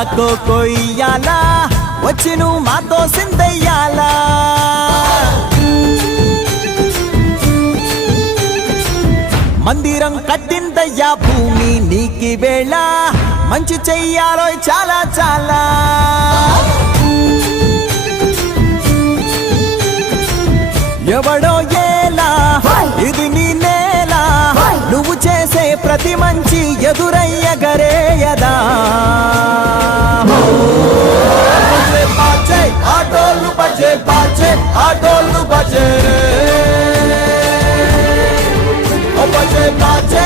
కొయ్యాలా వచ్చి నువ్వు మాతో సిందయ్యాలా మందిరం కట్టిందయ్యా భూమి నీకి వేళ మంచి చెయ్యాలో చాలా చాలా ఎవడో ఏలా ఇది నీ నేల నువ్వు చేసే ప్రతి మంచి ఎదురయ్యగరేయదా ఆటోళ్ళు బజే బాజే ఆటోళ్ళు బజే బజే బాజే